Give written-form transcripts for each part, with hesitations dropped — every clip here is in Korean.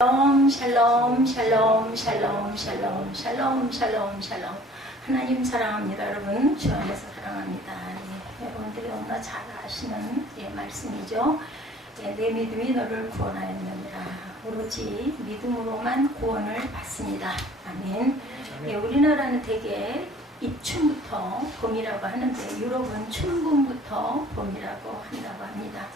샬롬 샬롬 샬롬 샬롬 샬롬 샬롬 샬롬 샬롬. 하나님 사랑합니다. 여러분 주 안에서 사랑합니다. 여러분들이 너무나 잘 아시는 말씀이죠. 내 믿음이 너를 구원하였느니라. 오로지 믿음으로만 구원을 받습니다. 아멘. 우리나라는 대개 입춘부터 봄이라고 하는데 유럽은 춘분부터 봄이라고 한다고 합니다.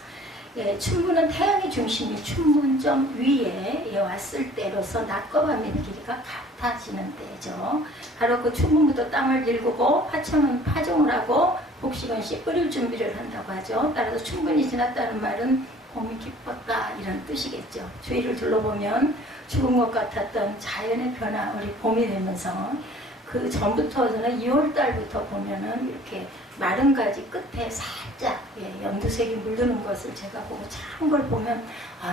춘분은 태양의 중심이 춘분점 위에 왔을 때로서 낮과 밤의 길이가 같아지는 때죠. 바로 그 춘분부터 땅을 일구고 화청은 파종을 하고 곡식은 씨 뿌릴 준비를 한다고 하죠. 따라서 춘분이 지났다는 말은 봄이 기뻤다 이런 뜻이겠죠. 주위를 둘러보면 죽은 것 같았던 자연의 변화, 우리 봄이 되면서 그 전부터는 2월달부터 보면은 이렇게 마른 가지 끝에 살짝 연두색이 물드는 것을 제가 보고 참 걸 보면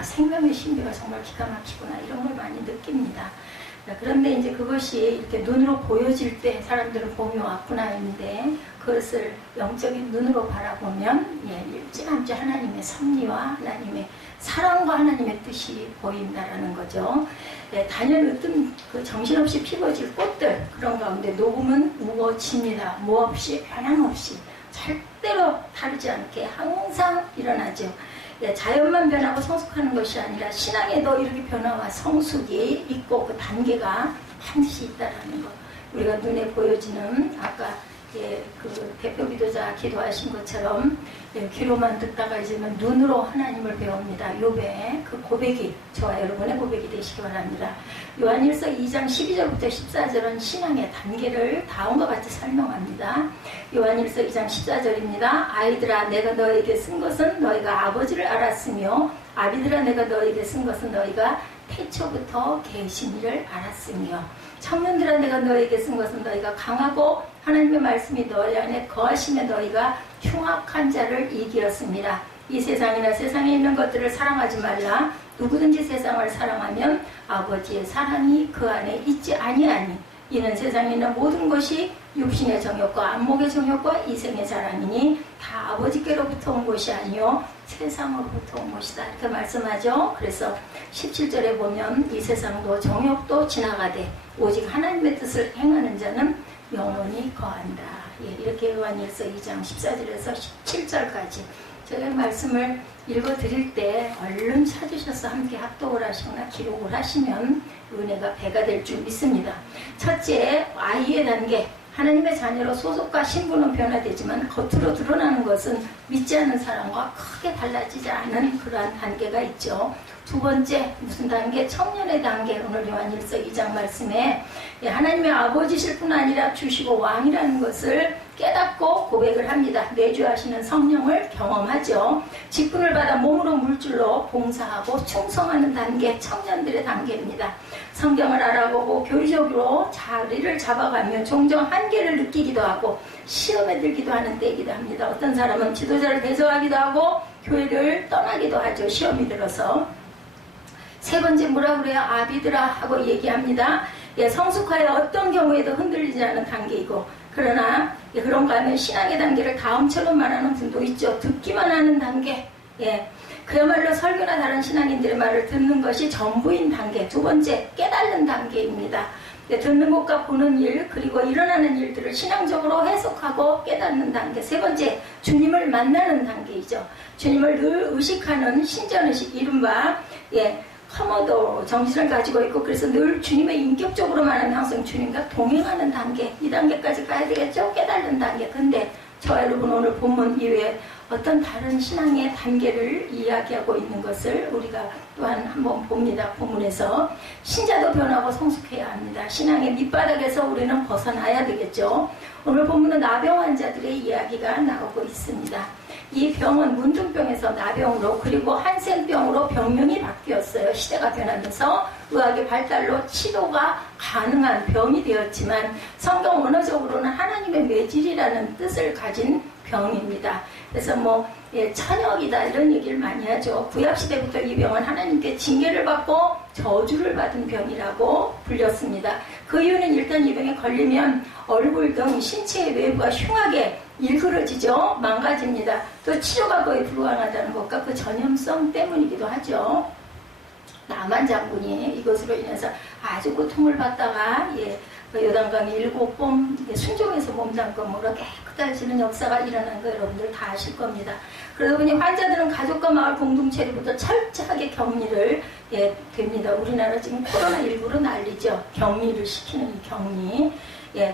생명의 신비가 정말 기가 막히구나 이런 걸 많이 느낍니다. 그런데 이제 그것이 이렇게 눈으로 보여질 때 사람들은 봄이 왔구나 했는데 그것을 영적인 눈으로 바라보면 일찌감치 하나님의 섭리와 하나님의 사랑과 하나님의 뜻이 보인다라는 거죠. 단연 으뜸 그 정신없이 피워질 꽃들 그런 가운데 녹음은 우거집니다. 몹없이 변함없이 절대로 다르지 않게 항상 일어나죠. 자연만 변하고 성숙하는 것이 아니라 신앙에도 이렇게 변화와 성숙이 있고 그 단계가 반드시 있다라는 것. 우리가 눈에 보여지는 아까 그 대표 기도자 기도하신 것처럼 귀로만 듣다가 이제는 눈으로 하나님을 배웁니다. 욥의 그 고백이 저와 여러분의 고백이 되시기 바랍니다. 요한일서 2장 12절부터 14절은 신앙의 단계를 다음과 같이 설명합니다. 요한일서 2장 14절입니다. 아이들아 내가 너에게 쓴 것은 너희가 아버지를 알았으며 아비들아 내가 너에게 쓴 것은 너희가 태초부터 계신 이를 알았으며 청년들아 내가 너에게 쓴 것은 너희가 강하고 하나님의 말씀이 너희 안에 거하시며 너희가 흉악한 자를 이기었습니다. 이 세상이나 세상에 있는 것들을 사랑하지 말라. 누구든지 세상을 사랑하면 아버지의 사랑이 그 안에 있지 아니하니 이는 세상에 있는 모든 것이 육신의 정욕과 안목의 정욕과 이생의 자랑이니 다 아버지께로부터 온 것이 아니요 세상으로부터 온 것이다 이렇게 말씀하죠. 그래서 17절에 보면 이 세상도 정욕도 지나가되 오직 하나님의 뜻을 행하는 자는 영원히 거한다. 이렇게 요한일서 2장 14절에서 17절까지 제가 말씀을 읽어드릴 때 얼른 찾으셔서 함께 합독을 하시거나 기록을 하시면 은혜가 배가 될 줄 믿습니다. 첫째, 아이의 단계. 하나님의 자녀로 소속과 신분은 변화되지만 겉으로 드러나는 것은 믿지 않는 사람과 크게 달라지지 않은 그러한 단계가 있죠. 두 번째 무슨 단계? 청년의 단계. 오늘 요한일서 2장 말씀에 하나님의 아버지실 뿐 아니라 주시고 왕이라는 것을 깨닫고 고백을 합니다. 내주하시는 성령을 경험하죠. 직분을 받아 몸으로 물질로 봉사하고 충성하는 단계, 청년들의 단계입니다. 성경을 알아보고 교리적으로 자리를 잡아가며 종종 한계를 느끼기도 하고 시험에 들기도 하는 때이기도 합니다. 어떤 사람은 지도자를 대적하기도 하고 교회를 떠나기도 하죠. 시험이 들어서. 세 번째 뭐라 그래요? 아비들아 하고 얘기합니다. 성숙하여 어떤 경우에도 흔들리지 않은 단계이고 그러나 그런가 하면 신앙의 단계를 다음처럼 말하는 분도 있죠. 듣기만 하는 단계. 그야말로 설교나 다른 신앙인들의 말을 듣는 것이 전부인 단계. 두 번째 깨닫는 단계입니다. 듣는 것과 보는 일 그리고 일어나는 일들을 신앙적으로 해석하고 깨닫는 단계. 세 번째 주님을 만나는 단계이죠. 주님을 늘 의식하는 신전의식 이른바 커머도 정신을 가지고 있고 그래서 늘 주님의 인격적으로만 하면 항상 주님과 동행하는 단계. 이 단계까지 가야 되겠죠. 깨닫는 단계. 근데 저와 여러분 오늘 본문 이외에 어떤 다른 신앙의 단계를 이야기하고 있는 것을 우리가 또한 한번 봅니다. 본문에서 신자도 변하고 성숙해야 합니다. 신앙의 밑바닥에서 우리는 벗어나야 되겠죠. 오늘 본문은 나병 환자들의 이야기가 나오고 있습니다. 이 병은 문둥병에서 나병으로 그리고 한센병으로 병명이 바뀌었어요. 시대가 변하면서 의학의 발달로 치료가 가능한 병이 되었지만 성경 원어적으로는 하나님의 매질이라는 뜻을 가진 병입니다. 그래서 천역이다 이런 얘기를 많이 하죠. 구약시대부터 이 병은 하나님께 징계를 받고 저주를 받은 병이라고 불렸습니다. 그 이유는 일단 이 병에 걸리면 얼굴 등 신체의 외부가 흉하게 일그러지죠. 망가집니다. 또 치료가 거의 불가능하다는 것과 그 전염성 때문이기도 하죠. 나만 장군이 이것으로 인해서 아주 고통을 받다가 요단강에 7번 순종해서 몸담금으로 깨끗해지는 역사가 일어난 거 여러분들 다 아실 겁니다. 그러다 보니 환자들은 가족과 마을 공동체로부터 철저하게 격리를 됩니다. 우리나라 지금 코로나19로 난리죠. 격리를 시키는 이 격리.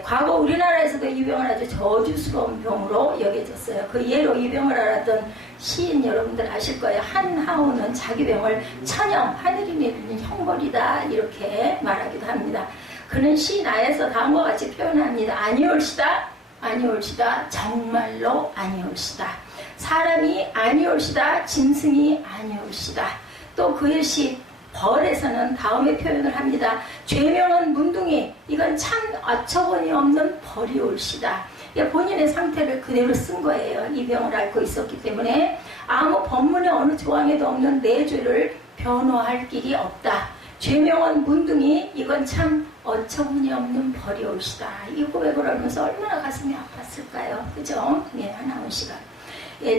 과거 우리나라에서도 이 병을 아주 저주스러운 병으로 여겨졌어요. 그 예로 이 병을 알았던 시인 여러분들 아실 거예요. 한하우는 자기 병을 천형, 하늘이 내리는 형벌이다 이렇게 말하기도 합니다. 그는 시나에서 다음과 같이 표현합니다. 아니올시다, 아니올시다, 정말로 아니올시다. 사람이 아니올시다, 짐승이 아니올시다. 또 그의 시 벌에서는 다음에 표현을 합니다. 죄명은 문둥이, 이건 참 어처구니 없는 벌이 올시다. 본인의 상태를 그대로 쓴 거예요. 이 병을 앓고 있었기 때문에 아무 법문의 어느 조항에도 없는 내 죄를 변호할 길이 없다. 죄명은 문둥이, 이건 참 어처구니 없는 벌이 올시다. 이 고백을 하면서 얼마나 가슴이 아팠을까요? 그죠? 한하운 씨가.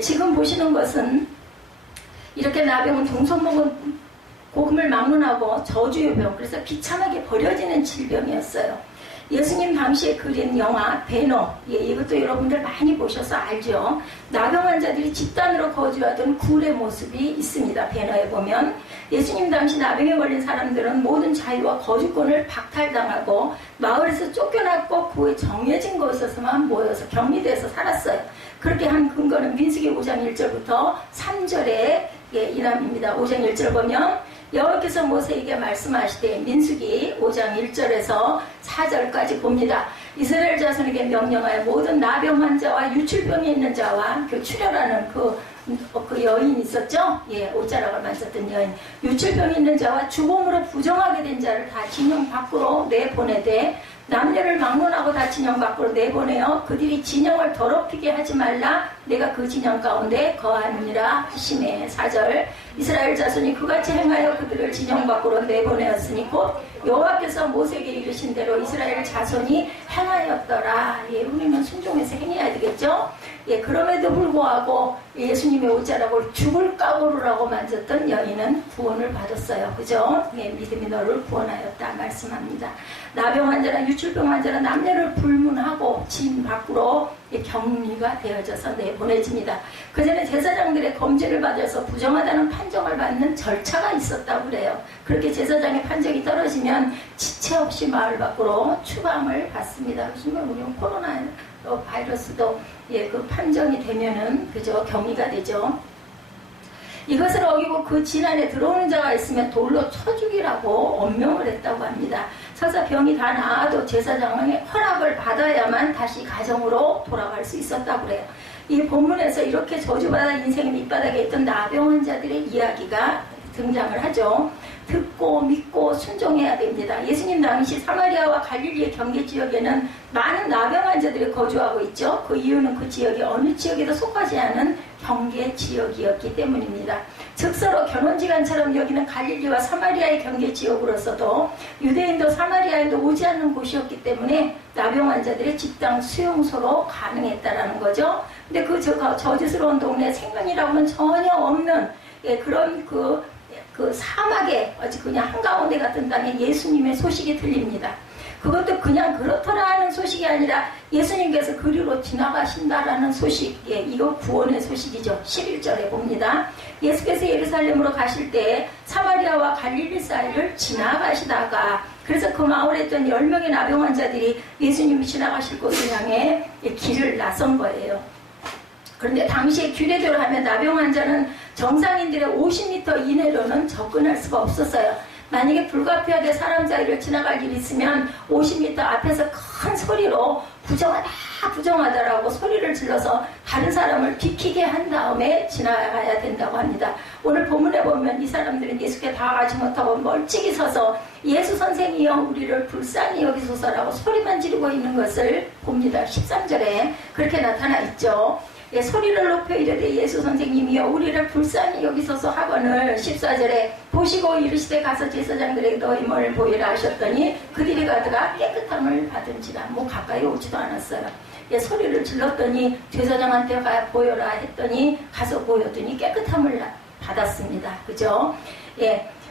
지금 보시는 것은 이렇게 나병은 동서먹은 복음을 막론하고 저주의 병, 그래서 비참하게 버려지는 질병이었어요. 예수님 당시에 그린 영화 배너, 이것도 여러분들 많이 보셔서 알죠. 나병 환자들이 집단으로 거주하던 굴의 모습이 있습니다. 배너에 보면 예수님 당시 나병에 걸린 사람들은 모든 자유와 거주권을 박탈당하고 마을에서 쫓겨났고 그 후에 정해진 곳에서만 모여서 격리돼서 살았어요. 그렇게 한 근거는 민수기 5장 1절부터 3절의 일함입니다. 5장 1절 보면 여호와께서 모세에게 말씀하시되, 민수기 5장 1절에서 4절까지 봅니다. 이스라엘 자손에게 명령하여 모든 나병 환자와 유출병이 있는 자와 그 출혈하는 그 여인 있었죠? 옷자락을 만졌던 여인. 유출병이 있는 자와 주범으로 부정하게 된 자를 다 진영 밖으로 내보내되, 남녀를 막론하고 다 진영 밖으로 내보내어 그들이 진영을 더럽히게 하지 말라. 내가 그 진영 가운데 거하느니라 하시매. 4절. 이스라엘 자손이 그같이 행하여 그들을 진영 밖으로 내보내었으니 곧 여호와께서 모세에게 이르신 대로 이스라엘 자손이 행하였더라. 우리는 순종해서 행해야 되겠죠? 그럼에도 불구하고 예수님의 옷자락을 죽을 각오로라고 만졌던 여인은 구원을 받았어요. 그죠? 믿음이 너를 구원하였다 말씀합니다. 나병 환자나 유출병 환자나 남녀를 불문하고 진 밖으로 격리가 되어져서 내보내집니다. 그 전에 제사장들의 검제를 받아서 부정하다는 판정을 받는 절차가 있었다고 그래요. 그렇게 제사장의 판정이 떨어지면 지체 없이 마을 밖으로 추방을 받습니다. 그래서 우리 코로나 바이러스도 그 판정이 되면은 그저 격리가 되죠. 이것을 어기고 그 진 안에 들어오는 자가 있으면 돌로 쳐 죽이라고 엄명을 했다고 합니다. 설사 병이 다 나아도 제사장의 허락을 받아야만 다시 가정으로 돌아갈 수 있었다고 그래요. 이 본문에서 이렇게 저주받아 인생의 밑바닥에 있던 나병 환자들의 이야기가 등장을 하죠. 듣고 믿고 순종해야 됩니다. 예수님 당시 사마리아와 갈릴리의 경계 지역에는 많은 나병 환자들이 거주하고 있죠. 그 이유는 그 지역이 어느 지역에도 속하지 않은 경계 지역이었기 때문입니다. 즉 서로 견원지간처럼 여기는 갈릴리와 사마리아의 경계 지역으로서도 유대인도 사마리아에도 오지 않는 곳이었기 때문에 나병 환자들의 집단 수용소로 가능했다라는 거죠. 근데 그 저주스러운 동네 생명이라고는 전혀 없는 그런 그 사막에 어찌 그냥 한가운데 같은 땅에 예수님의 소식이 들립니다. 그것도 그냥 그렇더라 하는 소식이 아니라 예수님께서 그리로 지나가신다라는 소식, 이거 구원의 소식이죠. 11절에 봅니다. 예수께서 예루살렘으로 가실 때 사마리아와 갈릴리 사이를 지나가시다가, 그래서 그 마을에 있던 10명의 나병 환자들이 예수님이 지나가실 곳을 향해 길을 나선 거예요. 그런데 당시에 규례대로 하면 나병 환자는 정상인들의 50m 이내로는 접근할 수가 없었어요. 만약에 불가피하게 사람 사이를 지나갈 일이 있으면 50m 앞에서 큰 소리로 부정하다라고 소리를 질러서 다른 사람을 비키게 한 다음에 지나가야 된다고 합니다. 오늘 본문에 보면 이 사람들은 예수께 다가가지 못하고 멀찍이 서서 예수 선생이여 우리를 불쌍히 여기소서라고 소리만 지르고 있는 것을 봅니다. 13절에 그렇게 나타나 있죠. 소리를 높여 이르되 예수 선생님이여 우리를 불쌍히 여기소서 하거늘 14절에 보시고 이르시되 가서 제사장들에게 너희 몸을 보이라 하셨더니 그들이 가다가 깨끗함을 받은지라. 가까이 오지도 않았어요. 소리를 질렀더니 제사장한테 가야 보여라 했더니 가서 보였더니 깨끗함을 받았습니다. 그죠?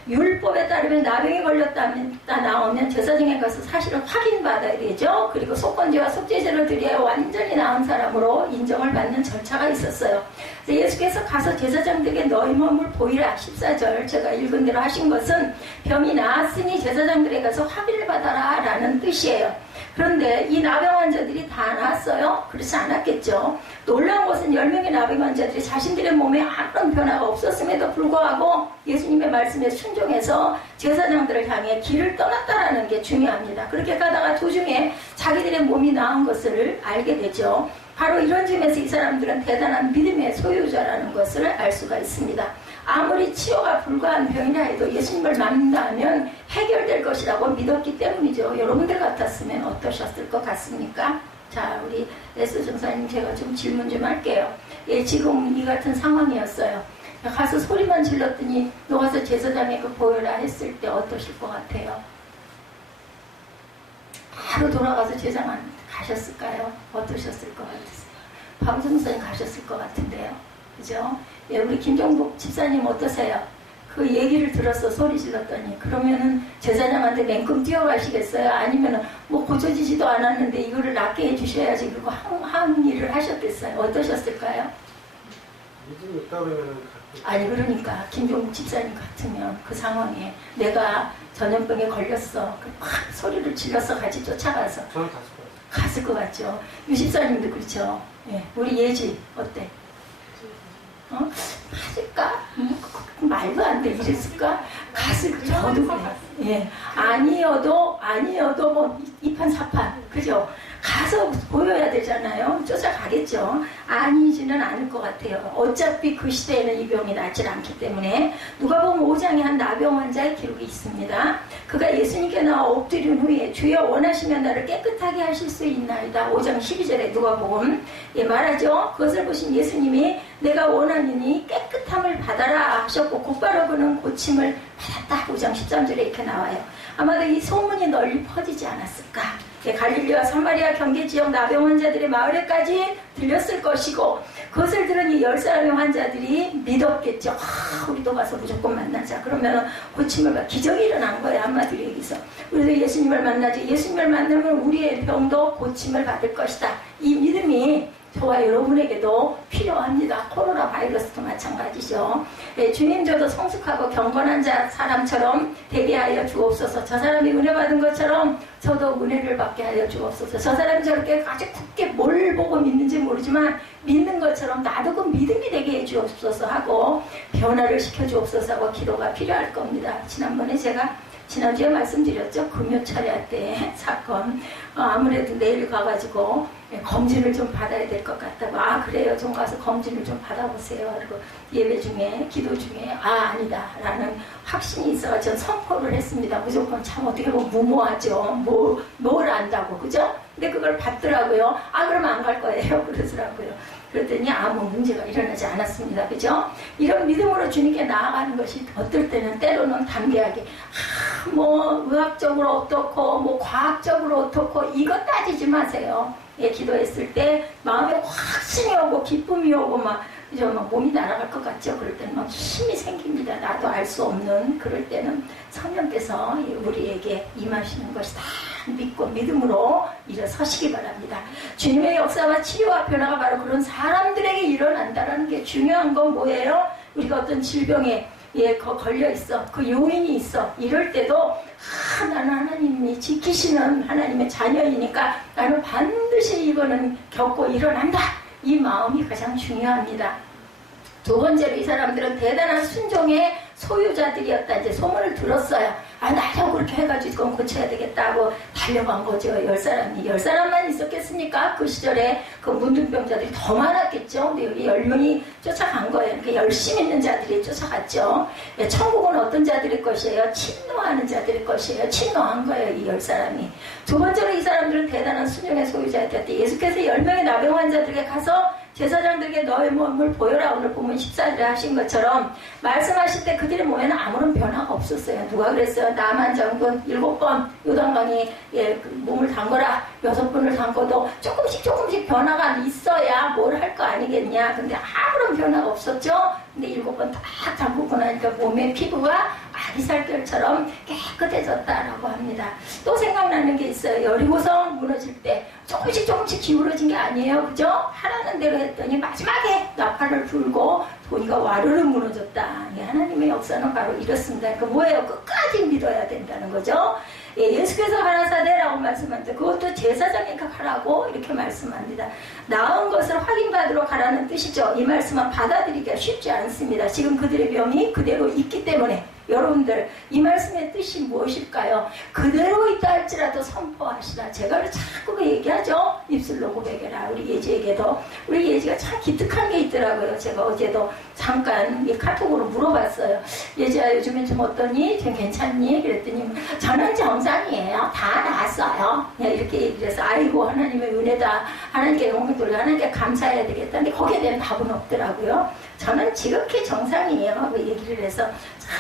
율법에 따르면 나병이 걸렸다 나오면 제사장에 가서 사실을 확인받아야 되죠. 그리고 속건제와 속죄제를 드려야 완전히 나은 사람으로 인정을 받는 절차가 있었어요. 예수께서 가서 제사장들에게 너희 몸을 보이라 14절 제가 읽은 대로 하신 것은 병이 나았으니 제사장들에게 가서 확인을 받아라 라는 뜻이에요. 그런데 이 나병 환자들이 다 나았어요? 그렇지 않았겠죠. 놀라운 것은 10명의 나병 환자들이 자신들의 몸에 아무런 변화가 없었음에도 불구하고 예수님의 말씀에 순종해서 제사장들을 향해 길을 떠났다라는 게 중요합니다. 그렇게 가다가 도중에 자기들의 몸이 나은 것을 알게 되죠. 바로 이런 점에서 이 사람들은 대단한 믿음의 소유자라는 것을 알 수가 있습니다. 아무리 치료가 불가한 병이라 해도 예수님을 만나면 해결될 것이라고 믿었기 때문이죠. 여러분들 같았으면 어떠셨을 것 같습니까? 자, 우리 에스 전사님 제가 좀 질문 좀 할게요. 예, 지금 이 같은 상황이었어요. 가서 소리만 질렀더니 너 가서 제사장에 그 보여라 했을 때 어떠실 것 같아요? 바로 돌아가서 제사장 가셨을까요? 어떠셨을 것 같으세요? 방송사님 가셨을 것 같은데요. 그죠? 예, 우리 김종국 집사님 어떠세요? 그 얘기를 들어서 소리 질렀더니 그러면은 제사장한테 냉큼 뛰어가시겠어요? 아니면은 뭐 고쳐지지도 않았는데 이거를 낫게 해주셔야지 그리고 한 일을 하셨겠어요? 어떠셨을까요? 믿음이 있다 그러면은 아니 그러니까 김종국 집사님 같으면 그 상황에 내가 전염병에 걸렸어 막 소리를 질러서 같이 쫓아가서 저는 갔을 것 같죠. 유 집사님도 그렇죠. 예, 우리 예지 어때? 맞을까? 말도 안 돼. 이랬을까? 저도 그래요. 예. 아니어도 뭐 이판사판. 그죠? 가서 보여야 되잖아요. 쫓아가겠죠. 아니지는 않을 것 같아요. 어차피 그 시대에는 이 병이 낫질 않기 때문에 누가복음 5장에 한 나병 환자의 기록이 있습니다. 그가 예수님께 나와 엎드린 후에 주여 원하시면 나를 깨끗하게 하실 수 있나이다. 5장 12절에 누가복음 예, 말하죠. 그것을 보신 예수님이 내가 원하니 깨끗함을 받아라 하셨고 곧바로 그는 고침을 받았다. 5장 13절에 이렇게 나와요. 아마도 이 소문이 널리 퍼지지 않았을까. 갈릴리와 사마리아 경계 지역 나병 환자들의 마을에까지 들렸을 것이고 그것을 들은 이 10사람의 환자들이 믿었겠죠. 우리도 가서 무조건 만나자. 그러면 고침을 받 기적이 일어난 거예요. 한마디로 얘기해서. 우리도 예수님을 만나지. 예수님을 만나면 우리의 병도 고침을 받을 것이다. 이 믿음이 저와 여러분에게도 필요합니다. 코로나 바이러스도 마찬가지죠. 네, 주님 저도 성숙하고 경건한 사람처럼 되게 하여 주옵소서. 저 사람이 은혜 받은 것처럼 저도 은혜를 받게 하여 주옵소서. 저 사람이 저렇게 아주 굳게 뭘 보고 믿는지 모르지만 믿는 것처럼 나도 그 믿음이 되게 해 주옵소서 하고 변화를 시켜 주옵소서 하고 기도가 필요할 겁니다. 지난주에 말씀드렸죠. 금요 철야 때 사건. 아무래도 내일 가가지고 검진을 좀 받아야 될 것 같다고. 그래요. 좀 가서 검진을 좀 받아보세요. 그리고 예배 중에 기도 중에 아니다 라는 확신이 있어서 전 선포를 했습니다. 무조건 참 어떻게 보면 무모하죠. 뭘 안다고. 그죠? 근데 그걸 받더라고요. 그러면 안 갈 거예요. 그러더라고요. 그랬더니 아무 문제가 일어나지 않았습니다. 그죠? 이런 믿음으로 주님께 나아가는 것이 어떨 때는 때로는 담대하게 뭐 의학적으로 어떻고 뭐 과학적으로 어떻고 이거 따지지 마세요. 예, 기도했을 때 마음에 확신이 오고 기쁨이 오고 막 몸이 날아갈 것 같죠. 그럴 때는 막 힘이 생깁니다. 나도 알 수 없는 그럴 때는 성령께서 우리에게 임하시는 것이다. 믿고 믿음으로 일어서시기 바랍니다. 주님의 역사와 치료와 변화가 바로 그런 사람들에게 일어난다는 게 중요한 건 뭐예요? 우리가 어떤 질병에 걸려 있어. 그 요인이 있어. 이럴 때도 나는 하나님이 지키시는 하나님의 자녀이니까 나는 반드시 이거는 겪고 일어난다. 이 마음이 가장 중요합니다. 두 번째로 이 사람들은 대단한 순종의 소유자들이었다. 이제 소문을 들었어요. 나도 그렇게 해가지고 고쳐야 되겠다고 달려간 거죠. 10사람만 있었겠습니까? 그 시절에 그 문둥병자들이 더 많았겠죠. 근데 여기 10명이 쫓아간 거예요. 그러니까 열심히 있는 자들이 쫓아갔죠. 천국은 어떤 자들일 것이에요? 침노하는 자들일 것이에요. 침노한 거예요. 이 10사람이. 두 번째로 이 사람들은 대단한 순종의 소유자였다. 예수께서 10명의 나병 환자들에게 가서 제사장들에게 너의 몸을 보여라. 오늘 보면 14절에 하신 것처럼 말씀하실 때 그들의 몸에는 아무런 변화가 없었어요. 누가 그랬어요? 나만 장군 7번 요단강에 몸을 담거라. 6번을 담궈도 조금씩 변화가 있어야 뭘 할 거 아니겠냐. 근데 아무런 변화가 없었죠. 근데 7번 딱 담그고 나니까 몸의 피부가 아기살결처럼 깨끗해졌다라고 합니다. 또 생각나는 게 있어요. 여리고성 무너질 때 조금씩 기울어진 게 아니에요. 그죠? 하라는 대로 했더니 마지막에 나팔을 불고 보니까 와르르 무너졌다. 하나님의 역사는 바로 이렇습니다. 그러니까 뭐예요? 끝까지 믿어야 된다는 거죠. 예수께서 가라사대라고 말씀합니다. 그것도 제사장에게 가라고 이렇게 말씀합니다. 나은 것을 확인받으러 가라는 뜻이죠. 이 말씀은 받아들이기가 쉽지 않습니다. 지금 그들의 병이 그대로 있기 때문에 여러분들 이 말씀의 뜻이 무엇일까요? 그대로 있다 할지라도 선포하시라. 제가 자꾸 얘기하죠. 입술로 고백해라. 우리 예지에게도 우리 예지가 참 기특한 게 있더라고요. 제가 어제도 잠깐 이 카톡으로 물어봤어요. 예지야 요즘엔 좀 어떠니? 좀 괜찮니? 그랬더니 저는 정상이에요. 다 나았어요. 이렇게 얘기를 해서 아이고 하나님의 은혜다. 하나님께 영광 돌려 하나님께 감사해야 되겠다. 근데 거기에 대한 답은 없더라고요. 저는 지극히 정상이에요 하고 얘기를 해서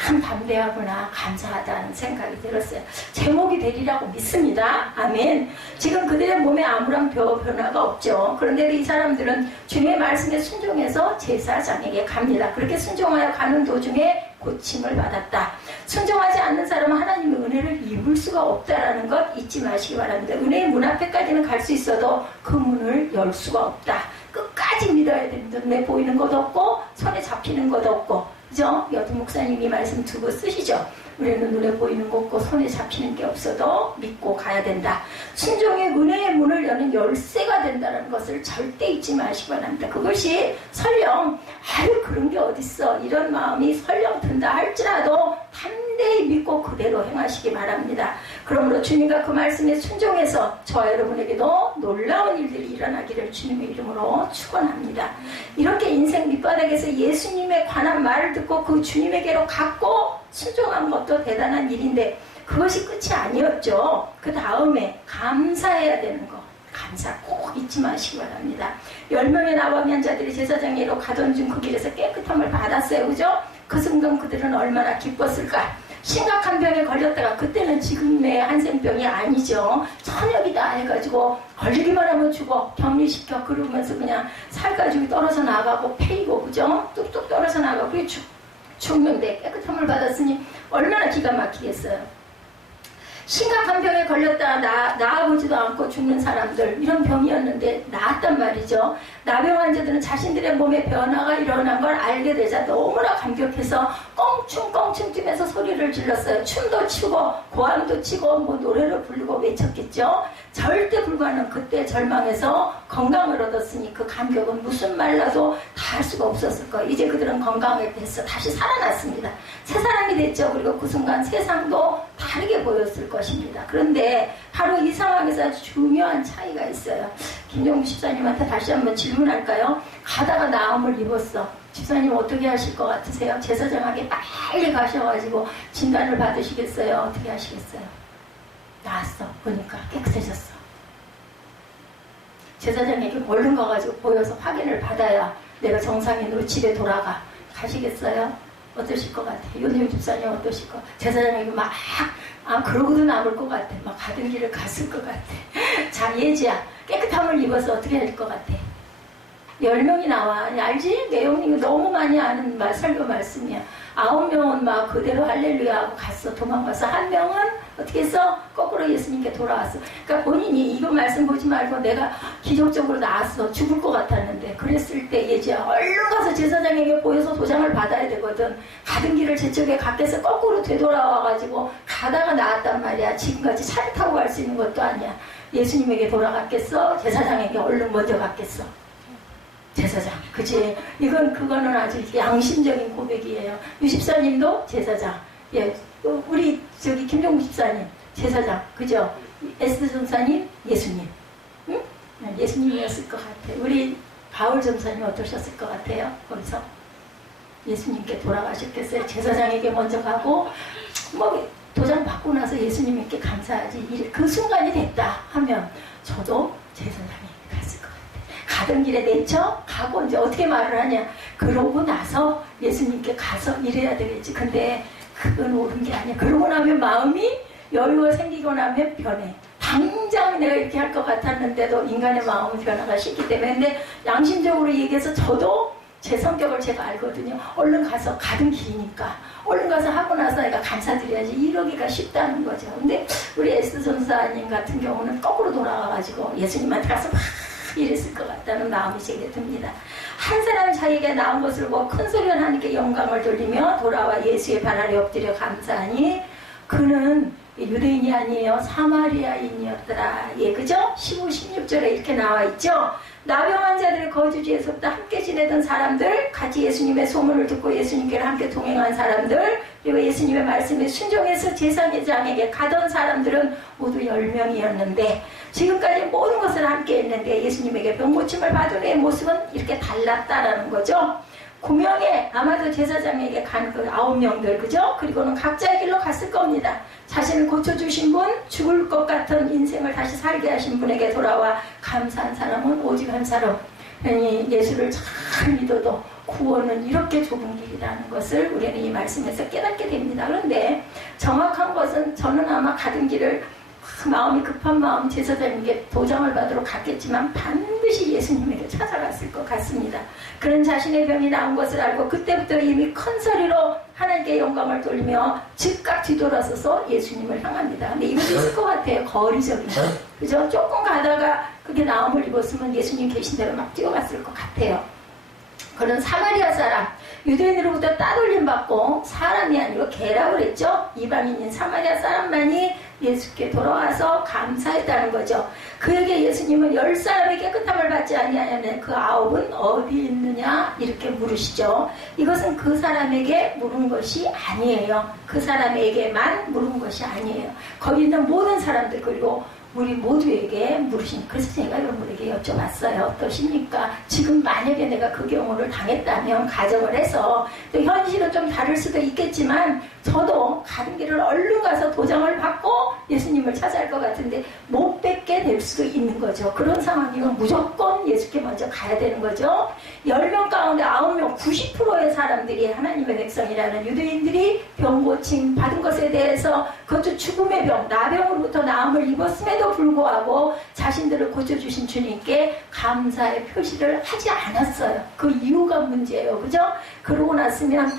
참 담대하구나 감사하다는 생각이 들었어요. 제목이 되리라고 믿습니다. 아멘. 지금 그들의 몸에 아무런 변화가 없죠. 그런데도 이 사람들은 주님의 말씀에 순종해서 제사장에게 갑니다. 그렇게 순종하여 가는 도중에 고침을 받았다. 순종하지 않는 사람은 하나님의 은혜를 입을 수가 없다라는 것 잊지 마시기 바랍니다. 은혜의 문 앞에까지는 갈 수 있어도 그 문을 열 수가 없다. 끝까지 믿어야 됩니다. 눈에 보이는 것도 없고 손에 잡히는 것도 없고 그죠? 여두 목사님이 말씀 두고 쓰시죠. 우리는 눈에 보이는 것 없고 손에 잡히는 게 없어도 믿고 가야 된다. 순종의 은혜의 문을 여는 열쇠가 된다는 것을 절대 잊지 마시기 바랍니다. 그것이 설령 아유 그런 게 어딨어 이런 마음이 설령 든다 할지라도 담대히 믿고 그대로 행하시기 바랍니다. 그러므로 주님과 그 말씀에 순종해서 저와 여러분에게도 놀라운 일들이 일어나기를 주님의 이름으로 축원합니다. 이렇게 인생 밑바닥에서 예수님에 관한 말을 듣고 그 주님에게로 갔고 순종한 것도 대단한 일인데 그것이 끝이 아니었죠. 그 다음에 감사해야 되는 거. 감사 꼭 잊지 마시기 바랍니다. 10명의 나방한 자들이 제사장에로 가던 중 그 길에서 깨끗함을 받았어요. 그죠? 그 순간 그들은 얼마나 기뻤을까. 심각한 병에 걸렸다가 그때는 지금의 한센병이 아니죠. 천역이다 해가지고 걸리기만 하면 죽어 격리시켜 그러면서 그냥 살가지고 떨어져 나가고 패이고 그죠? 뚝뚝 떨어져 나가고 그게 죽는데 깨끗함을 받았으니 얼마나 기가 막히겠어요. 심각한 병에 걸렸다 나아보지도 않고 죽는 사람들 이런 병이었는데 나았단 말이죠. 나병 환자들은 자신들의 몸에 변화가 일어난 걸 알게 되자 너무나 감격해서 껑충껑충 뛰면서 소리를 질렀어요. 춤도 추고 고함도 치고 뭐 노래를 부르고 외쳤겠죠. 절대 불가능 그때 절망해서 건강을 얻었으니 그 감격은 무슨 말로도 다 할 수가 없었을 거예요. 이제 그들은 건강을 됐어. 다시 살아났습니다. 새 사람이 됐죠. 그리고 그 순간 세상도 다르게 보였을 것입니다. 그런데 바로 이 상황에서 아주 중요한 차이가 있어요. 김종국 집사님한테 다시 한번 질문할까요? 가다가 나음을 입었어. 집사님 어떻게 하실 것 같으세요? 제사장에게 빨리 가셔가지고 진단을 받으시겠어요? 어떻게 하시겠어요? 나았어. 보니까 깨끗해졌어. 제사장에게 얼른 가가지고 보여서 확인을 받아야 내가 정상인으로 집에 돌아가. 가시겠어요? 어떠실 것 같아요? 요즘 집사님 어떠실 것 같아요? 제사장에게 막 그러고도 남을 것 같아. 막 가던 길을 갔을 것 같아. 자, 예지야. 깨끗함을 입어서 어떻게 할 것 같아? 10명이 나와. 알지? 내용이 너무 많이 아는 설교 말씀이야. 9명은 막 그대로 할렐루야 하고 갔어. 도망가서 1명은 어떻게 했어? 거꾸로 예수님께 돌아왔어. 그러니까 본인이 이거 말씀 보지 말고 내가 기적적으로 나왔어. 죽을 것 같았는데. 그랬을 때 예지야 얼른 가서 제사장에게 보여서 도장을 받아야 되거든. 가던 길을 저쪽에 갔겠어. 거꾸로 되돌아와가지고 가다가 나왔단 말이야. 지금까지 차를 타고 갈 수 있는 것도 아니야. 예수님에게 돌아갔겠어? 제사장에게 얼른 먼저 갔겠어? 제사장. 그치? 그거는 아주 양심적인 고백이에요. 유 집사님도 제사장. 예. 우리, 김종국 집사님, 제사장. 그죠? 에스더 전사님, 예수님. 응? 예수님이었을 것 같아요. 우리 바울 전사님 어떠셨을 것 같아요? 거기서? 예수님께 돌아가셨겠어요? 제사장에게 먼저 가고, 도장 받고 나서 예수님께 감사하지. 그 순간이 됐다 하면, 저도 제사장에게 갔을 것 같아요. 가던 길에 내쳐 가고 이제 어떻게 말을 하냐. 그러고 나서 예수님께 가서 이래야 되겠지. 근데 그건 옳은 게 아니야. 그러고 나면 마음이 여유가 생기고 나면 변해. 당장 내가 이렇게 할 것 같았는데도 인간의 마음은 변화가 쉽기 때문에. 근데 양심적으로 얘기해서 저도 제 성격을 제가 알거든요. 얼른 가서 가던 길이니까 얼른 가서 하고 나서 내가 감사드려야지 이러기가 쉽다는 거죠. 근데 우리 에스더 전사님 같은 경우는 거꾸로 돌아가가지고 예수님한테 가서 막 이랬을 것 같다는 마음이 제게 듭니다. 한 사람 자기에게 나온 것을 보고 큰 소리로 하나님께 영광을 돌리며 돌아와 예수의 발 아래 엎드려 감사하니 그는 유대인이 아니에요. 사마리아인이었더라. 예, 그죠? 15, 16절에 이렇게 나와 있죠. 나병 환자들의 거주지에서부터 함께 지내던 사람들, 같이 예수님의 소문을 듣고 예수님께로 함께 동행한 사람들, 그리고 예수님의 말씀에 순종해서 제사장에게 가던 사람들은 모두 10명이었는데 지금까지 모든 것을 함께 했는데 예수님에게 병고침을 받은 후의 모습은 이렇게 달랐다라는 거죠. 9명의 아마도 제사장에게 간 그 9명들, 그죠? 그리고는 각자의 길로 갔을 겁니다. 자신을 고쳐주신 분, 죽을 것 같은 인생을 다시 살게 하신 분에게 돌아와 감사한 사람은 오직 한 사람. 예수를 잘 믿어도 구원은 이렇게 좁은 길이라는 것을 우리는 이 말씀에서 깨닫게 됩니다. 그런데 정확한 것은 저는 아마 가던 길을 마음이 급한 마음 제사장에게 도장을 받으러 갔겠지만 반드시 예수님에게 찾아갔을 것 같습니다. 그런 자신의 병이 나은 것을 알고 그때부터 이미 큰 소리로 하나님께 영광을 돌리며 즉각 뒤돌아서서 예수님을 향합니다. 근데 이것도 있을 것 같아요. 거리적인 거. 그죠? 조금 가다가 그게 나음을 입었으면 예수님 계신 대로 막 뛰어갔을 것 같아요. 그런 사마리아 사람, 유대인으로부터 따돌림 받고 사람이 아니고 개라고 그랬죠. 이방인인 사마리아 사람만이 예수께 돌아와서 감사했다는 거죠. 그에게 예수님은 10사람의 깨끗함을 받지 아니하냐면 그 9은 어디 있느냐 이렇게 물으시죠. 이것은 그 사람에게 물은 것이 아니에요. 그 사람에게만 물은 것이 아니에요. 거기 있는 모든 사람들 그리고 우리 모두에게 물으신. 그래서 제가 여러분에게 여쭤봤어요. 어떠십니까? 지금 만약에 내가 그 경우를 당했다면 가정을 해서 또 현실은 좀 다를 수도 있겠지만 저도 가는 길을 얼른 가서 도장을 받고 예수님을 찾아갈 것 같은데 못 뵙게 될 수도 있는 거죠. 그런 상황이면 무조건 예수께 먼저 가야 되는 거죠. 10명 가운데 9명 90%의 사람들이 하나님의 백성이라는 유대인들이 병고침 받은 것에 대해서 그것도 죽음의 병, 나병으로부터 나음을 입었음에도 불구하고 자신들을 고쳐주신 주님께 감사의 표시를 하지 않았어요. 그 이유가 문제예요. 그죠? 그러고 났으면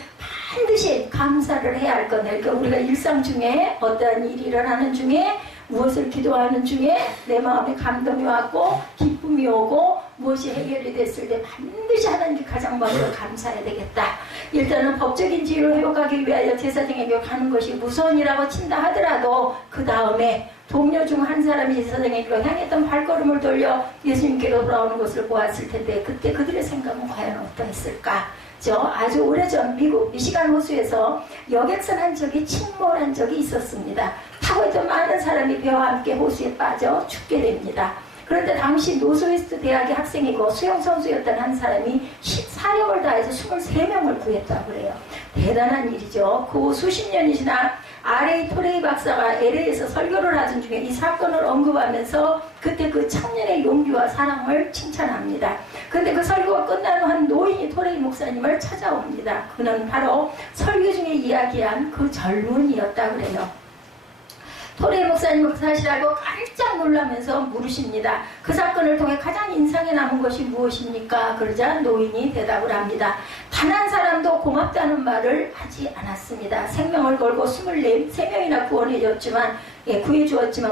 반드시 감사를 해야 할 건데, 그러니까 우리가 일상 중에 어떠한 일이 일어나는 중에 무엇을 기도하는 중에 내 마음에 감동이 왔고 기쁨이 오고 무엇이 해결이 됐을 때 반드시 하나님께 가장 먼저 감사해야 되겠다. 일단은 법적인 지위를 회복하기 위하여 제사장에게 가는 것이 우선이라고 친다 하더라도 그 다음에 동료 중 한 사람이 제사장에게로 향했던 발걸음을 돌려 예수님께로 돌아오는 것을 보았을 텐데 그때 그들의 생각은 과연 어떠했을까? 아주 오래전 미국 미시간 호수에서 여객선 한 척이 침몰한 적이 있었습니다. 타고 있던 많은 사람이 배와 함께 호수에 빠져 죽게 됩니다. 그런데 당시 노스웨스트 대학의 학생이고 수영선수였던 한 사람이 사력을 다해서 23명을 구했다고 그래요. 대단한 일이죠. 그 후 수십 년이 지나 R.A. 토레이 박사가 LA에서 설교를 하던 중에 이 사건을 언급하면서 그때 그 청년의 용기와 사랑을 칭찬합니다. 그런데 그 설교가 끝난 후 한 노인이 토레이 목사님을 찾아옵니다. 그는 바로 설교 중에 이야기한 그 젊은이였다 그래요. 토레이 목사님은 그 사실을 알고 깜짝 놀라면서 물으십니다. 그 사건을 통해 가장 인상에 남은 것이 무엇입니까? 그러자 노인이 대답을 합니다. 단 한 사람도 고맙다는 말을 하지 않았습니다. 생명을 걸고 23명이나 구해주었지만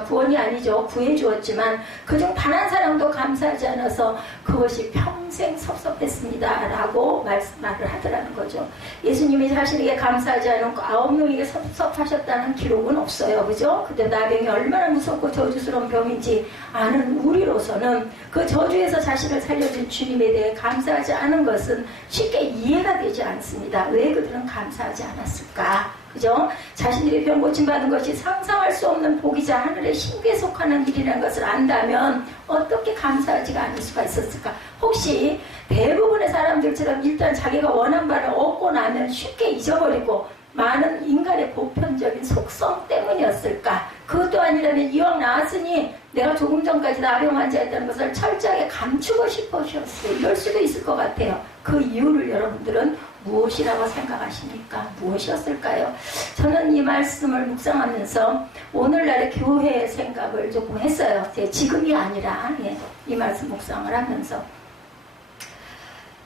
구원이 아니죠. 구해주었지만 그중 단 한 사람도 감사하지 않아서 그것이 평생 섭섭했습니다. 라고 말을 하더라는 거죠. 예수님이 자신에게 감사하지 않은 9명에게 섭섭하셨다는 기록은 없어요. 그죠? 그때 나병이 얼마나 무섭고 저주스러운 병인지 아는 우리로서는 그 저주에서 자신을 살려준 주님에 대해 감사하지 않은 것은 쉽게 이해가 되지 않습니다. 왜 그들은 감사하지 않았을까? 그죠? 자신들이 병 고침받은 것이 상상할 수 없는 복이자 하늘의 신비에 속하는 일이라는 것을 안다면 어떻게 감사하지가 않을 수가 있었을까? 혹시 대부분의 사람들처럼 일단 자기가 원한 바를 얻고 나면 쉽게 잊어버리고 많은 인간의 보편적인 속성 때문이었을까? 그것도 아니라 아니라면 이왕 나왔으니 내가 조금 전까지 나병 환자였다는 것을 철저하게 감추고 싶으셨어요. 이럴 수도 있을 것 같아요. 그 이유를 여러분들은 무엇이라고 생각하십니까? 무엇이었을까요? 저는 이 말씀을 묵상하면서 오늘날의 교회의 생각을 조금 했어요. 지금이 아니라 이 말씀 묵상을 하면서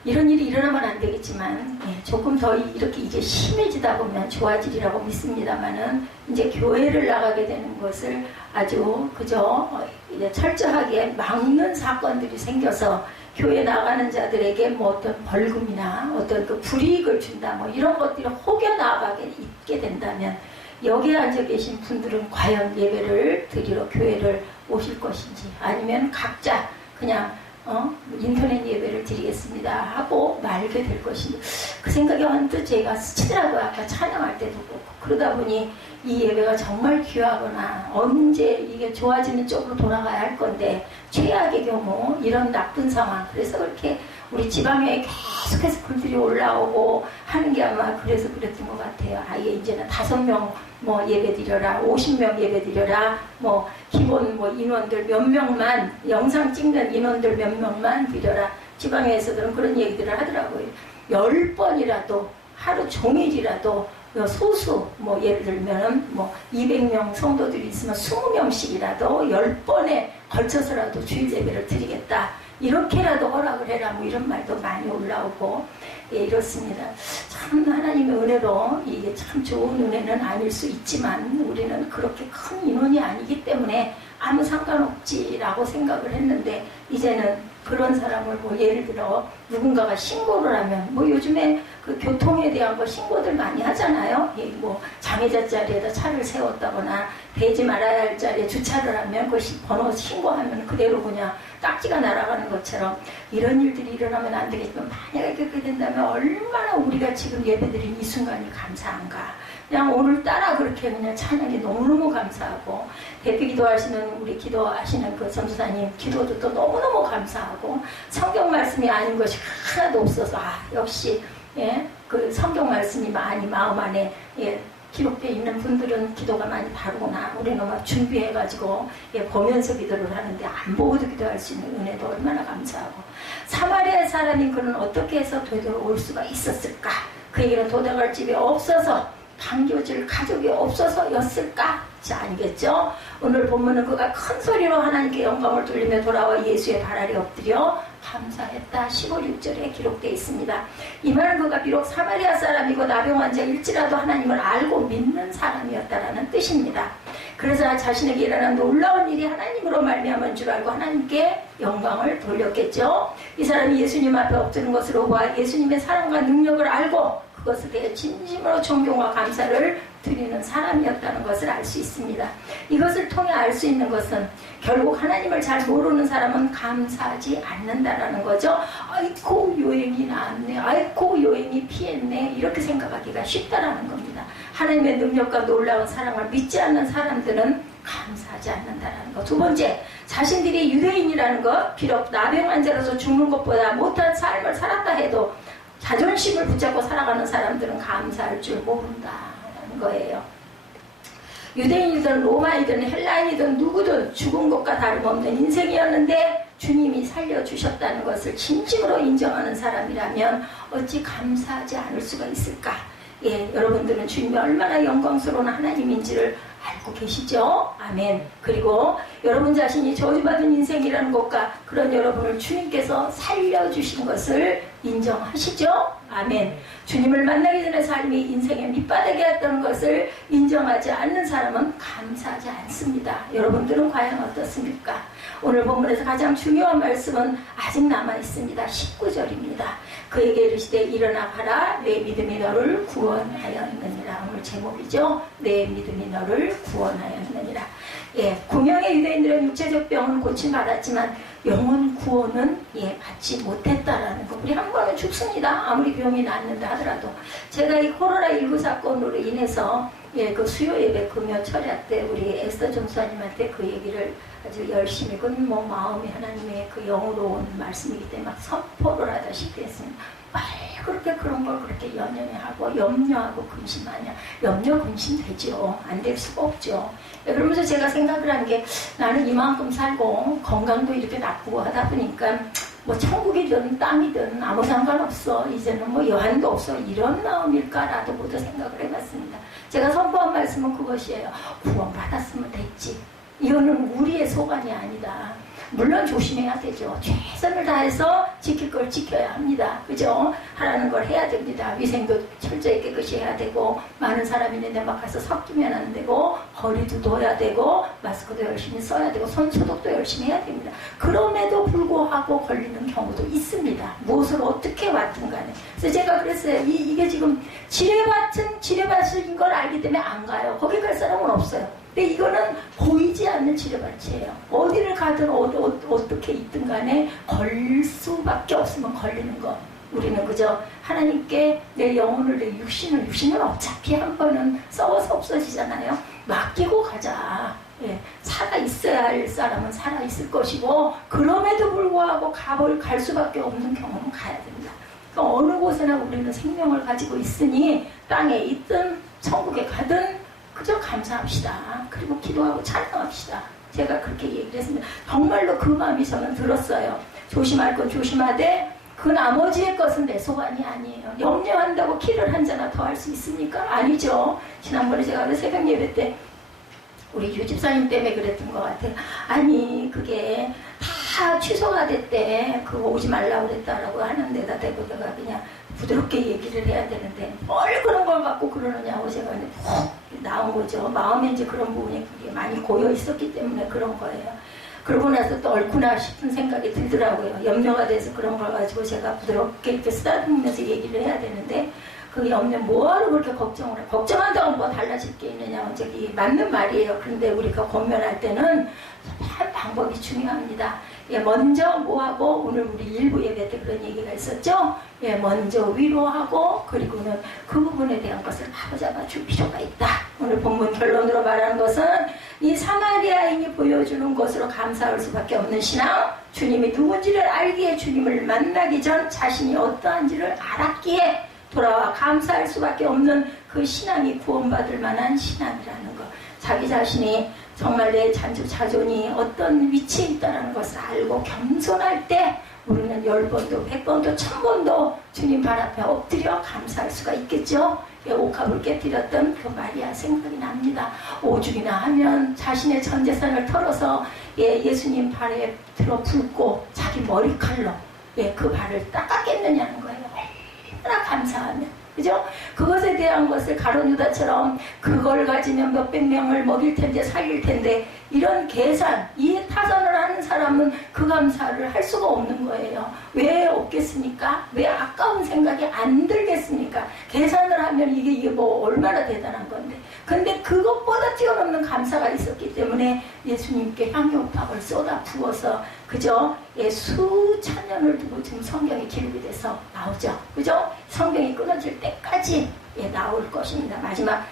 이런 일이 일어나면 안 되겠지만 조금 더 이렇게 이제 심해지다 보면 좋아지리라고 믿습니다만은 이제 교회를 나가게 되는 것을 아주 그저 이제 철저하게 막는 사건들이 생겨서 교회 나가는 자들에게 뭐 어떤 벌금이나 어떤 그 불이익을 준다 뭐 이런 것들이 혹여 나가게 있게 된다면 여기에 앉아 계신 분들은 과연 예배를 드리러 교회를 오실 것인지 아니면 각자 그냥 인터넷 예배를 드리겠습니다 하고 말게 될 것인지 그 생각이 언뜻 제가 스치더라고요. 아까 찬양할 때도 그렇고 그러다 보니 이 예배가 정말 귀하거나 언제 이게 좋아지는 쪽으로 돌아가야 할 건데 최악의 경우 이런 나쁜 상황 그래서 그렇게 우리 지방에 계속해서 글들이 올라오고 하는 게 아마 그래서 그랬던 것 같아요. 아예 이제는 5명 뭐 예배 드려라 50명 예배 드려라 뭐 기본 뭐 인원들 몇 명만 영상 찍는 인원들 몇 명만 드려라 지방에서들은 그런 얘기들을 하더라고요. 10번이라도 하루 종일이라도 소수 뭐 예를 들면은 뭐 200명 성도들이 있으면 20명씩이라도 10번에 걸쳐서라도 주일 예배를 드리겠다. 이렇게라도 허락을 해라 뭐 이런 말도 많이 올라오고 이렇습니다. 참 하나님의 은혜로 이게 참 좋은 은혜는 아닐 수 있지만 우리는 그렇게 큰 인원이 아니기 때문에 아무 상관없지라고 생각을 했는데 이제는 그런 사람을 뭐 예를 들어 누군가가 신고를 하면 뭐 요즘에 그 교통에 대한 거 신고들 많이 하잖아요. 뭐 장애자 자리에다 차를 세웠다거나 대지 말아야 할 자리에 주차를 하면 그 번호 신고하면 그대로 그냥 딱지가 날아가는 것처럼 이런 일들이 일어나면 안 되겠지만 만약에 그렇게 된다면 얼마나 우리가 지금 예배드린 이 순간이 감사한가. 그냥 오늘따라 그렇게 그냥 찬양이 너무너무 감사하고 대표 기도하시는 우리 기도하시는 그 전도사님 기도도 또 너무너무 감사하고 성경 말씀이 아닌 것이 하나도 없어서 역시 그 성경 말씀이 많이 마음 안에 기록되어 있는 분들은 기도가 많이 다르구나. 우리는 막 준비해가지고 보면서 기도를 하는데 안 보고도 기도할 수 있는 은혜도 얼마나 감사하고 사마리아 사람인 그는 어떻게 해서 되돌아올 수가 있었을까? 그에게는 도달할 집이 없어서 반겨줄 가족이 없어서였을까? 아니겠죠? 오늘 본문은 그가 큰 소리로 하나님께 영광을 돌리며 돌아와 예수의 발 아래 엎드려 감사했다. 15, 6절에 기록되어 있습니다. 이 말은 그가 비록 사마리아 사람이고 나병 환자일지라도 하나님을 알고 믿는 사람이었다라는 뜻입니다. 그래서 자신에게 일어난 놀라운 일이 하나님으로 말미암은 줄 알고 하나님께 영광을 돌렸겠죠. 이 사람이 예수님 앞에 엎드는 것으로 봐 예수님의 사랑과 능력을 알고 그것에 대해 진심으로 존경과 감사를 드리는 사람이었다는 것을 알 수 있습니다. 이것을 통해 알 수 있는 것은 결국 하나님을 잘 모르는 사람은 감사하지 않는다라는 거죠. 아이고 요행이 나왔네, 아이고 요행이 피했네 이렇게 생각하기가 쉽다라는 겁니다. 하나님의 능력과 놀라운 사랑을 믿지 않는 사람들은 감사하지 않는다라는 것. 두 번째, 자신들이 유대인이라는 것, 비록 나병 환자로서 죽는 것보다 못한 삶을 살았다 해도 자존심을 붙잡고 살아가는 사람들은 감사할 줄 모른다는 거예요. 유대인이든 로마이든 헬라인이든 누구든 죽은 것과 다름없는 인생이었는데 주님이 살려주셨다는 것을 진심으로 인정하는 사람이라면 어찌 감사하지 않을 수가 있을까? 여러분들은 주님이 얼마나 영광스러운 하나님인지를 알고 계시죠? 아멘. 그리고 여러분 자신이 저주받은 인생이라는 것과 그런 여러분을 주님께서 살려주신 것을 인정하시죠? 아멘. 주님을 만나기 전에 삶이 인생의 밑바닥이었던 것을 인정하지 않는 사람은 감사하지 않습니다. 여러분들은 과연 어떻습니까? 오늘 본문에서 가장 중요한 말씀은 아직 남아있습니다. 19절입니다. 그에게 이르시되 일어나 가라 내 믿음이 너를 구원하였느니라. 오늘 제목이죠. 내 믿음이 너를 구원하였느니라. 구명의 유대인들은 육체적 병은 고침받았지만 영혼 구원은 받지 못했다라는 거. 우리 한 번은 죽습니다. 아무리 병이 낫는다 하더라도. 제가 이 코로나19 사건으로 인해서 그 수요 예배 금요 철야 때 우리 에스더 전사님한테 그 얘기를 아주 열심히 뭐 마음이 하나님의 그 영으로 온 말씀이기 때문에 막 선포를 하다시피 했습니다. 왜 그렇게 그런 걸 그렇게 연연해하고 염려하고 근심하냐. 염려 근심 되죠. 안 될 수가 없죠. 그러면서 제가 생각을 한 게 나는 이만큼 살고 건강도 이렇게 나쁘고 하다 보니까 뭐 천국이든 땅이든 아무 상관없어. 이제는 뭐 여한도 없어. 이런 마음일까라도 모두 생각을 해봤습니다. 제가 선포한 말씀은 그것이에요. 구원 받았으면 됐지. 이거는 우리의 소관이 아니다. 물론 조심해야 되죠. 최선을 다해서 지킬 걸 지켜야 합니다. 그죠? 하라는 걸 해야 됩니다. 위생도 철저히 깨끗이 해야 되고, 많은 사람이 있는데 막 가서 섞이면 안 되고, 거리도 둬야 되고, 마스크도 열심히 써야 되고, 손 소독도 열심히 해야 됩니다. 그럼에도 불구하고 걸리는 경우도 있습니다. 무엇을 어떻게 왔든 간에. 그래서 제가 그랬어요. 이게 지금 지뢰밭인 걸 알기 때문에 안 가요. 거기 갈 사람은 없어요. 근데 이거는 보이지 않는 지뢰밭이에요. 어디를 가든 어떻게 있든 간에 걸릴 수밖에 없으면 걸리는 거. 우리는 그저 하나님께 내 영혼을, 내 육신은 어차피 한 번은 썩어서 없어지잖아요. 맡기고 가자. 예, 살아 있어야 할 사람은 살아 있을 것이고, 그럼에도 불구하고 갈 수밖에 없는 경험은 가야 됩니다. 그러니까 어느 곳에나 우리는 생명을 가지고 있으니 땅에 있든 천국에 가든 그저 감사합시다. 그리고 기도하고 찬양합시다. 제가 그렇게 얘기를 했습니다. 정말로 그 마음이 저는 들었어요. 조심할 건 조심하되 그 나머지의 것은 내 소관이 아니에요. 염려한다고 키를 한 잔나 더 할 수 있습니까? 아니죠. 지난번에 제가 새벽 예배 때 우리 유집사님 때문에 그랬던 것 같아요. 아니 그게 다 취소가 됐대. 그거 오지 말라고 그랬다라고 하는 데다 대고 내가 그냥 부드럽게 얘기를 해야 되는데 뭘 그런 걸 갖고 그러느냐고 제가 나온 거죠. 마음에 이제 그런 부분이 그게 많이 고여 있었기 때문에 그런 거예요. 그러고 나서 또 옳구나 싶은 생각이 들더라고요. 염려가 돼서 그런 걸 가지고 제가 부드럽게 이렇게 쓰다듬으면서 얘기를 해야 되는데 그 염려 뭐하러 그렇게 걱정을 해. 걱정한다고 뭐 달라질 게 있느냐. 저기 맞는 말이에요. 그런데 우리가 권면할 때는 한 방법이 중요합니다. 예, 먼저 뭐하고 오늘 우리 일부 예배 때 그런 얘기가 있었죠. 예, 먼저 위로하고 그리고는 그 부분에 대한 것을 바로잡아 줄 필요가 있다. 오늘 본문 결론으로 말하는 것은 이 사마리아인이 보여주는 것으로 감사할 수밖에 없는 신앙, 주님이 누군지를 알기에 주님을 만나기 전 자신이 어떠한지를 알았기에 돌아와 감사할 수밖에 없는 그 신앙이 구원받을 만한 신앙이라는 것. 자기 자신이 정말 내 자존이 어떤 위치에 있다는 것을 알고 겸손할 때 우리는 10번도 100번도 1000번도 주님 발 앞에 엎드려 감사할 수가 있겠죠. 옥합을 깨뜨렸던 그 마리아 생각이 납니다. 오죽이나 하면 자신의 전 재산을 털어서 예수님 발에 들어 붓고 자기 머리칼로 그 발을 닦았겠느냐는 거예요. 얼마나 감사하면. 그죠? 그것에 대한 것을 가룟 유다처럼 그걸 가지면 몇백 명을 먹일 텐데 살릴 텐데 이런 계산, 이해 타산을 하는 사람은 그 감사를 할 수가 없는 거예요. 왜 없겠습니까? 왜 아까운 생각이 안 들겠습니까? 계산을 하면 이게 뭐 얼마나 대단한 건데. 근데 그것보다 뛰어넘는 감사가 있었기 때문에 예수님께 향유옥합을 쏟아 부어서 그죠? 수천 년을 두고 지금 성경이 기록이 돼서 나오죠. 그죠? 성경이 끊어질 때까지 나올 것입니다. 마지막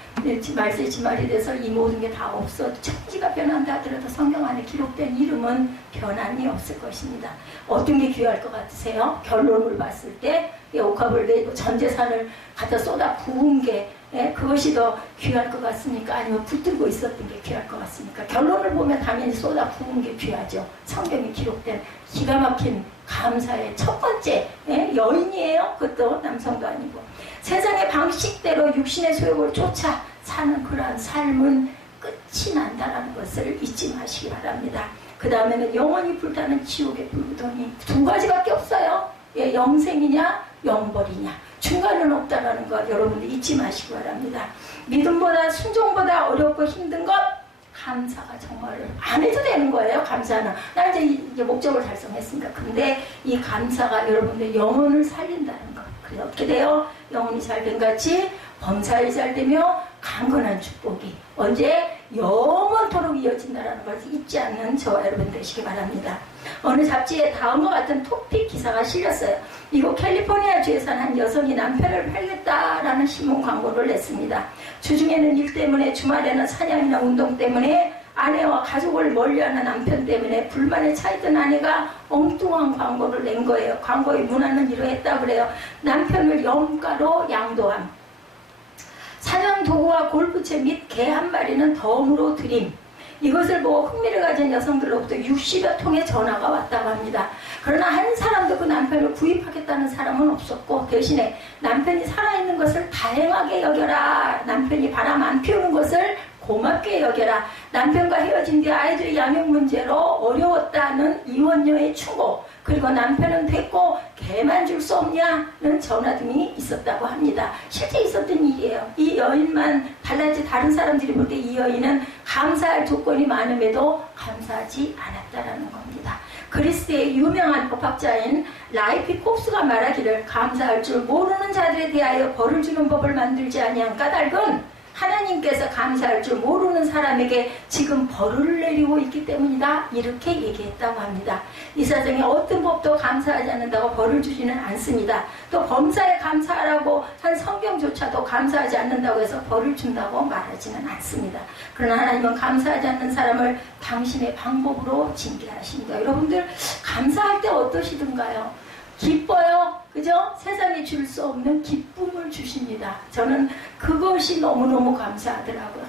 말세지말이 돼서 이 모든 게 다 없어도 천지가 변한다 하더라도 성경 안에 기록된 이름은 변함이 없을 것입니다. 어떤 게 귀할 것 같으세요? 결론을 봤을 때 옥합을 내고 전 재산을 갖다 쏟아 부은 게 그것이 더 귀할 것 같습니까? 아니면 붙들고 있었던 게 귀할 것 같습니까? 결론을 보면 당연히 쏟아 부은 게 귀하죠. 성경이 기록된 기가 막힌 감사의 첫 번째 여인이에요. 그것도 남성도 아니고 세상의 방식대로 육신의 소욕을 쫓아 사는 그러한 삶은 끝이 난다는 것을 잊지 마시기 바랍니다. 그 다음에는 영원히 불타는 지옥의 불구덩이 두 가지밖에 없어요. 영생이냐 영벌이냐 중간은 없다는 것 여러분들 잊지 마시기 바랍니다. 믿음보다 순종보다 어렵고 힘든 것 감사가 정말 안 해도 되는 거예요. 감사는 나 이제 목적을 달성했으니까. 근데 이 감사가 여러분들 영혼을 살린다는 것. 그래 어떻게 돼요? 영혼이 잘된 같이 범사에 잘되며 강건한 축복이 언제 영원토록 이어진다는 것을 잊지 않는 저와 여러분 되시기 바랍니다. 어느 잡지에 다음과 같은 토픽 기사가 실렸어요. 미국 캘리포니아주에 사는 한 여성이 남편을 팔겠다라는 신문 광고를 냈습니다. 주중에는 일 때문에 주말에는 사냥이나 운동 때문에 아내와 가족을 멀리하는 남편 때문에 불만에 차있던 아내가 엉뚱한 광고를 낸 거예요. 광고의 문화는 이러했다 그래요. 남편을 염가로 양도함. 사냥 도구와 골프채 및 개 한 마리는 덤으로 드림. 이것을 보고 흥미를 가진 여성들로부터 60여 통의 전화가 왔다고 합니다. 그러나 한 사람도 그 남편을 구입하겠다는 사람은 없었고, 대신에 남편이 살아있는 것을 다행하게 여겨라, 남편이 바람 안 피우는 것을 고맙게 여겨라, 남편과 헤어진 뒤 아이들의 양육 문제로 어려웠다는 이혼녀의 충고, 그리고 남편은 됐고 개만 줄 수 없냐는 전화 등이 있었다고 합니다. 실제 있었던 일이에요. 이 여인만 달랐지 다른 사람들이 볼 때 이 여인은 감사할 조건이 많음에도 감사하지 않았다라는 겁니다. 그리스의 유명한 법학자인 라이피 콥스가 말하기를, 감사할 줄 모르는 자들에 대하여 벌을 주는 법을 만들지 아니한 까닭은 하나님께서 감사할 줄 모르는 사람에게 지금 벌을 내리고 있기 때문이다, 이렇게 얘기했다고 합니다. 이 세상에 어떤 법도 감사하지 않는다고 벌을 주지는 않습니다. 또 범사에 감사하라고 한 성경조차도 감사하지 않는다고 해서 벌을 준다고 말하지는 않습니다. 그러나 하나님은 감사하지 않는 사람을 당신의 방법으로 징계하십니다. 여러분들 감사할 때 어떠시던가요? 기뻐요. 그죠? 세상에 줄 수 없는 기쁨을 주십니다. 저는 그것이 너무너무 감사하더라고요.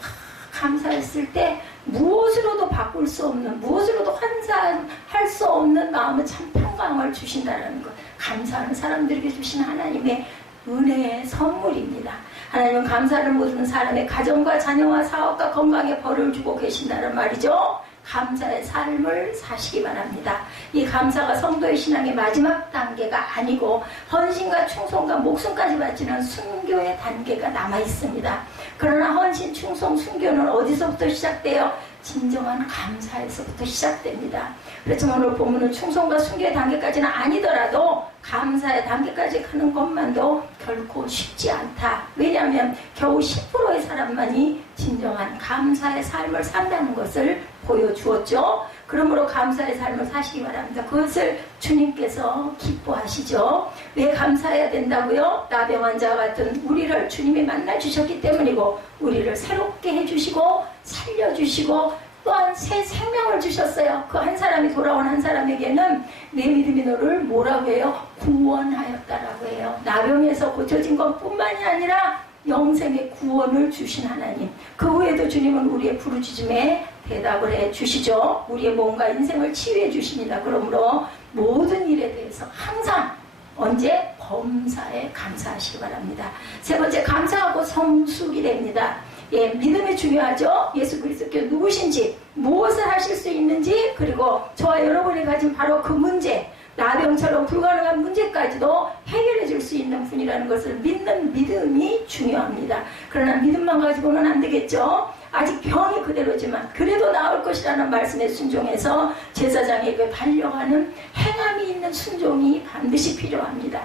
감사했을 때 무엇으로도 바꿀 수 없는, 무엇으로도 환산할 수 없는 마음의 참 평강을 주신다는 것. 감사하는 사람들에게 주신 하나님의 은혜의 선물입니다. 하나님은 감사를 모르는 사람의 가정과 자녀와 사업과 건강에 벌을 주고 계신다는 말이죠. 감사의 삶을 사시기 바랍니다. 이 감사가 성도의 신앙의 마지막 단계가 아니고 헌신과 충성과 목숨까지 바치는 순교의 단계가 남아 있습니다. 그러나 헌신, 충성, 순교는 어디서부터 시작돼요? 진정한 감사에서부터 시작됩니다. 그래서 오늘 본문은 충성과 순교의 단계까지는 아니더라도 감사의 단계까지 가는 것만도 결코 쉽지 않다. 왜냐하면 겨우 10%의 사람만이 진정한 감사의 삶을 산다는 것을 보여주었죠. 그러므로 감사의 삶을 사시기 바랍니다. 그것을 주님께서 기뻐하시죠. 왜 감사해야 된다고요? 나병 환자와 같은 우리를 주님이 만나주셨기 때문이고, 우리를 새롭게 해주시고 살려주시고 또한 새 생명을 주셨어요. 그 한 사람이 돌아온 한 사람에게는 내 믿음이 너를 뭐라고 해요? 구원하였다라고 해요. 나병에서 고쳐진 것뿐만이 아니라 영생의 구원을 주신 하나님. 그 후에도 주님은 우리의 부르짖음에 대답을 해 주시죠. 우리의 몸과 인생을 치유해 주십니다. 그러므로 모든 일에 대해서 항상 언제? 범사에 감사하시기 바랍니다. 세 번째, 감사하고 성숙이 됩니다. 예, 믿음이 중요하죠. 예수 그리스도께서 누구신지, 무엇을 하실 수 있는지, 그리고 저와 여러분이 가진 바로 그 문제, 나병처럼 불가능한 문제까지도 해결해 줄 수 있는 분이라는 것을 믿는 믿음이 중요합니다. 그러나 믿음만 가지고는 안 되겠죠. 아직 병이 그대로지만 그래도 나을 것이라는 말씀에 순종해서 제사장에게 달려가는 행함이 있는 순종이 반드시 필요합니다.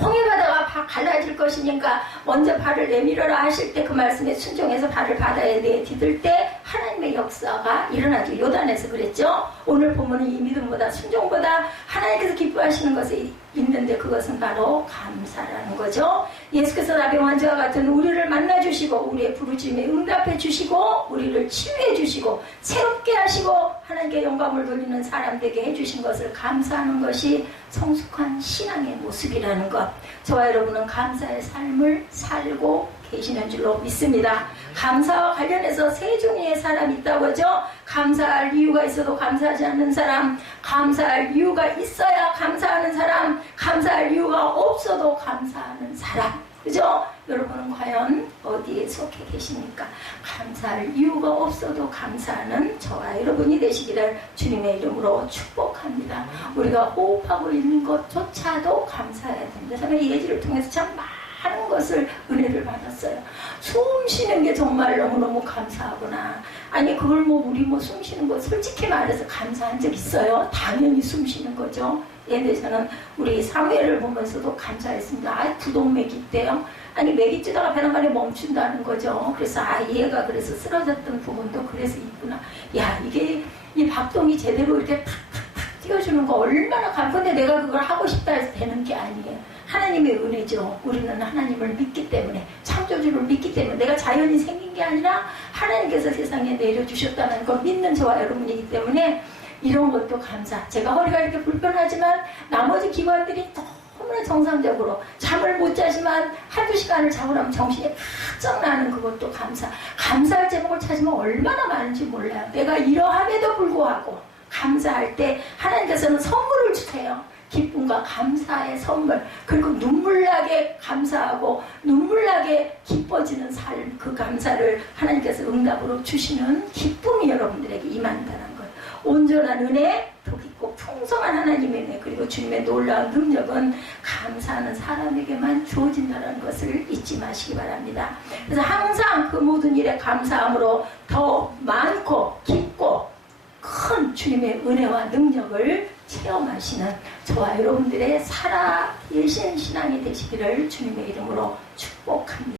홍해바다가 갈라질 것이니까 먼저 발을 내밀어라 하실 때 그 말씀에 순종해서 발을 바다에 내디딜 때 하나님의 역사가 일어나죠. 요단에서 그랬죠. 오늘 보면은 이 믿음보다 순종보다 하나님께서 기뻐하시는 것이 있는데 그것은 바로 감사라는 거죠. 예수께서 나병 환자와 같은 우리를 만나주시고 우리의 부르짖음에 응답해 주시고 우리를 치유해 주시고 새롭게 하시고 하나님께 영광을 돌리는 사람 되게 해주신 것을 감사하는 것이 성숙한 신앙의 모습이라는 것. 저와 여러분은 감사의 삶을 살고 계시는 줄로 믿습니다. 감사와 관련해서 세 종류의 사람이 있다고 하죠. 감사할 이유가 있어도 감사하지 않는 사람, 감사할 이유가 있어야 감사하는 사람, 감사할 이유가 없어도 감사하는 사람. 그죠? 여러분은 과연 어디에 속해 계십니까? 감사할 이유가 없어도 감사하는 저와 여러분이 되시기를 주님의 이름으로 축복합니다. 우리가 호흡하고 있는 것조차도 감사해야 됩니다. 저는 이 예지를 통해서 참 많은 것을 은혜를 받았어요. 숨 쉬는 게 정말 너무너무 감사하구나. 아니 그걸 우리 숨 쉬는 거 솔직히 말해서 감사한 적 있어요? 당연히 숨 쉬는 거죠. 예를 들어서는 우리 사무엘을 보면서도 감사했습니다. 부동맥이 있대요. 아니 맥이 찌다가 배낭간에 멈춘다는 거죠. 그래서 얘가 그래서 쓰러졌던 부분도 그래서 있구나. 야 이게 이 박동이 제대로 이렇게 탁탁탁 띄워주는 거 얼마나 근데 내가 그걸 하고 싶다 해서 되는 게 아니에요. 하나님의 은혜죠. 우리는 하나님을 믿기 때문에, 창조주를 믿기 때문에, 내가 자연이 생긴 게 아니라 하나님께서 세상에 내려주셨다는 걸 믿는 저와 여러분이기 때문에 이런 것도 감사. 제가 허리가 이렇게 불편하지만 나머지 기관들이 너무나 정상적으로 잠을 못 자지만 한두 시간을 자고 나면 정신이 바짝 나는 그것도 감사할 제목을 찾으면 얼마나 많은지 몰라요. 내가 이러함에도 불구하고 감사할 때 하나님께서는 선물을 주세요. 기쁨과 감사의 선물, 그리고 눈물나게 감사하고 눈물나게 기뻐지는 삶, 그 감사를 하나님께서 응답으로 주시는 기쁨이 여러분들에게 임한다는 것. 온전한 은혜, 더 깊고 풍성한 하나님의 은혜, 그리고 주님의 놀라운 능력은 감사하는 사람에게만 주어진다는 것을 잊지 마시기 바랍니다. 그래서 항상 그 모든 일에 감사함으로 더 많고 깊고 큰 주님의 은혜와 능력을 체험하시는 저와 여러분들의 살아계신 신앙이 되시기를 주님의 이름으로 축복합니다.